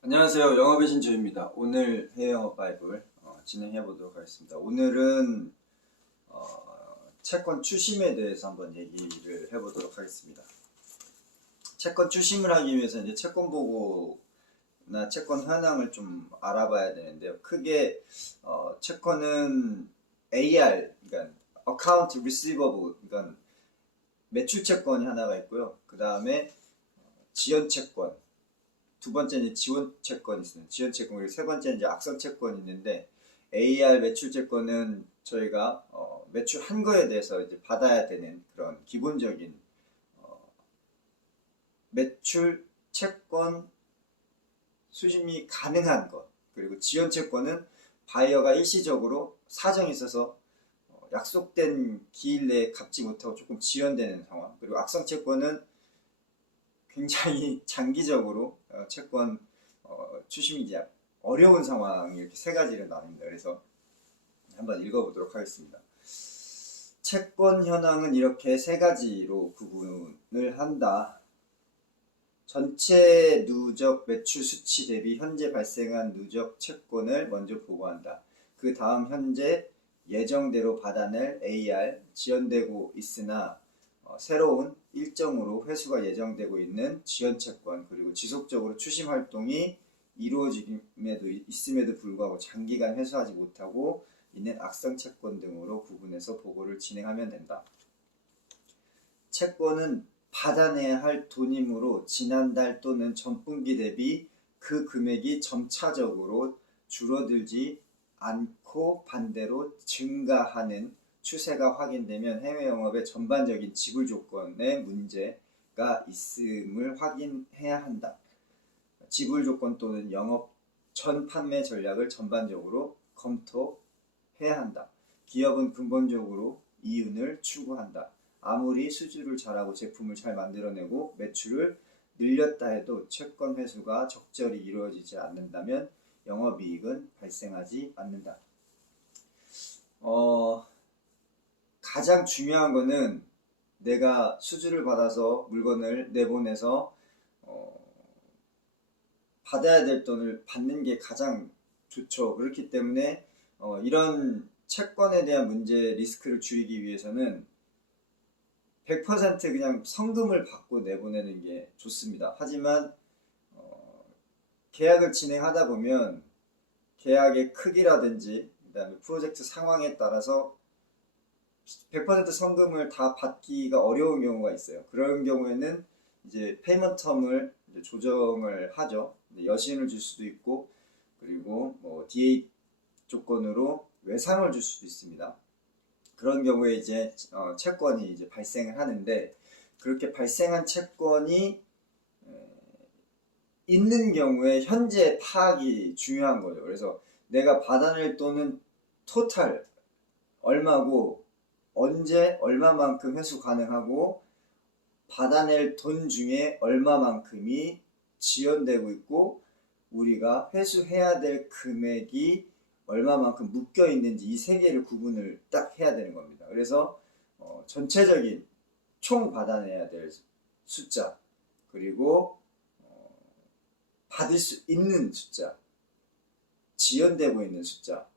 안녕하세요. 영업의 신조입니다. 오늘 해외영어 바이블 진행해 보도록 하겠습니다. 오늘은 채권 추심에 대해서 한번 얘기를 해보도록 하겠습니다. 채권 추심을 하기 위해서 이제 채권 보고나 채권 현황을 좀 알아봐야 되는데요. 크게 채권은 AR, 그러니까 Account Receivable, 그러니까 매출 채권이 하나가 있고요. 그 다음에 지연 채권. 두 번째는 이제 지원 채권이 있습니다. 지원 채권. 그리고 세 번째는 이제 악성 채권이 있는데, AR 매출 채권은 저희가 매출한 거에 대해서 이제 받아야 되는 그런 기본적인 매출 채권 수심이 가능한 것. 그리고 지원 채권은 바이어가 일시적으로 사정이 있어서 약속된 기일 내에 갚지 못하고 조금 지연되는 상황. 그리고 악성 채권은 굉장히 장기적으로 채권 추심이 이제 어려운 상황이 이렇게 세 가지로 나뉩니다. 그래서 한번 읽어보도록 하겠습니다. 채권 현황은 이렇게 세 가지로 구분을 한다. 전체 누적 매출 수치 대비 현재 발생한 누적 채권을 먼저 보고한다. 그 다음 현재 예정대로 받아낼 AR, 지연되고 있으나 새로운 일정으로 회수가 예정되고 있는 지연채권, 그리고 지속적으로 추심 활동이 있음에도 불구하고 장기간 회수하지 못하고 있는 악성채권 등으로 구분해서 보고를 진행하면 된다. 채권은 받아내야 할 돈이므로 지난달 또는 전분기 대비 그 금액이 점차적으로 줄어들지 않고 반대로 증가하는 추세가 확인되면 해외 영업의 전반적인 지불 조건에 문제가 있음을 확인해야 한다. 지불 조건 또는 영업 전 판매 전략을 전반적으로 검토해야 한다. 기업은 근본적으로 이윤을 추구한다. 아무리 수주를 잘하고 제품을 잘 만들어내고 매출을 늘렸다 해도 채권 회수가 적절히 이루어지지 않는다면 영업이익은 발생하지 않는다. 가장 중요한 거는 내가 수주를 받아서 물건을 내보내서 받아야 될 돈을 받는 게 가장 좋죠. 그렇기 때문에 이런 채권에 대한 문제 리스크를 줄이기 위해서는 100% 그냥 성금을 받고 내보내는 게 좋습니다. 하지만 계약을 진행하다 보면 계약의 크기라든지 그다음에 프로젝트 상황에 따라서 100% 성금을 다 받기가 어려운 경우가 있어요. 그런 경우에는 이제 페이먼트 텀을 조정을 하죠. 여신을 줄 수도 있고, 그리고 뭐 DA 조건으로 외상을 줄 수도 있습니다. 그런 경우에 이제 채권이 이제 발생을 하는데, 그렇게 발생한 채권이 있는 경우에 현재 파악이 중요한 거죠. 그래서 내가 받아낼 돈은 토탈 얼마고 언제 얼마만큼 회수 가능하고 받아낼 돈 중에 얼마만큼이 지연되고 있고 우리가 회수해야 될 금액이 얼마만큼 묶여 있는지 이 세 개를 구분을 딱 해야 되는 겁니다. 그래서 전체적인 총 받아내야 될 숫자, 그리고 받을 수 있는 숫자, 지연되고 있는 숫자,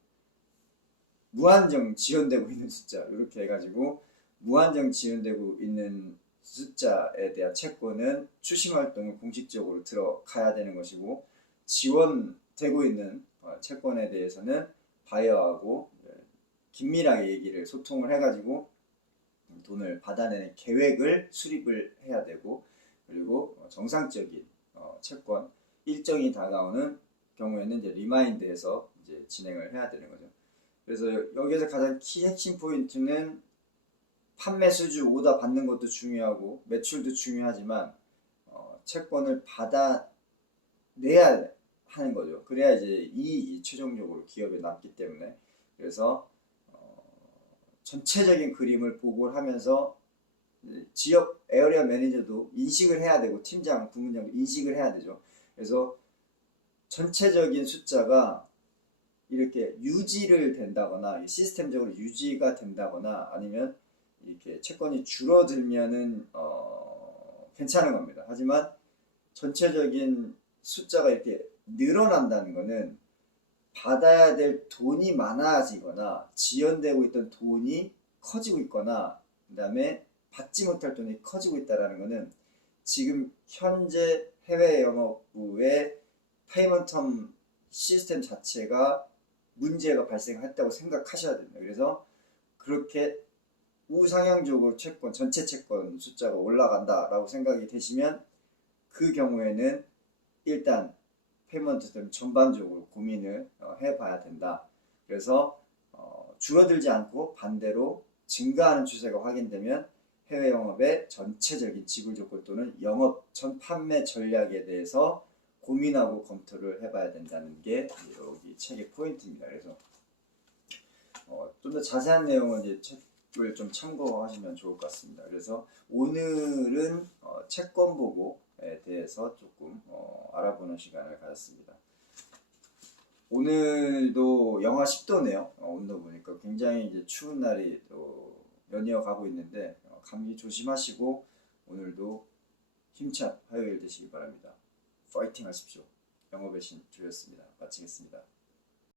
무한정 지연되고 있는 숫자, 이렇게 해가지고 무한정 지연되고 있는 숫자에 대한 채권은 추심 활동을 공식적으로 들어가야 되는 것이고, 지원되고 있는 채권에 대해서는 바이어하고 긴밀하게 얘기를 소통을 해가지고 돈을 받아내는 계획을 수립을 해야 되고, 그리고 정상적인 채권 일정이 다가오는 경우에는 이제 리마인드해서 이제 진행을 해야 되는 거죠. 그래서 여기에서 가장 핵심 포인트는 판매 수주 오더 받는 것도 중요하고 매출도 중요하지만 채권을 받아내야 하는 거죠. 그래야 이제 이익이 최종적으로 기업에 남기 때문에. 그래서 전체적인 그림을 보고를 하면서 지역 에어리어 매니저도 인식을 해야 되고 팀장, 부문장도 인식을 해야 되죠. 그래서 전체적인 숫자가 이렇게 유지를 된다거나 시스템적으로 유지가 된다거나 아니면 이렇게 채권이 줄어들면은 괜찮은 겁니다. 하지만 전체적인 숫자가 이렇게 늘어난다는 거는 받아야 될 돈이 많아지거나 지연되고 있던 돈이 커지고 있거나 그 다음에 받지 못할 돈이 커지고 있다는 거는 지금 현재 해외 영업부의 페이먼트 텀 시스템 자체가 문제가 발생했다고 생각하셔야 됩니다. 그래서 그렇게 우상향적으로 채권, 전체 채권 숫자가 올라간다라고 생각이 되시면 그 경우에는 일단 페이먼트들 전반적으로 고민을 해봐야 된다. 그래서 줄어들지 않고 반대로 증가하는 추세가 확인되면 해외 영업의 전체적인 지불 조건 또는 영업 전 판매 전략에 대해서 고민하고 검토를 해봐야 된다는 게 여기 책의 포인트입니다. 그래서 좀 더 자세한 내용은 이제 책을 좀 참고하시면 좋을 것 같습니다. 그래서 오늘은 채권 보고에 대해서 조금 알아보는 시간을 가졌습니다. 오늘도 영하 10도네요. 온도 보니까 굉장히 이제 추운 날이 또 연이어 가고 있는데 감기 조심하시고 오늘도 힘찬 화요일 되시기 바랍니다. 파이팅 하십시오. 영업의 신 조였습니다. 마치겠습니다.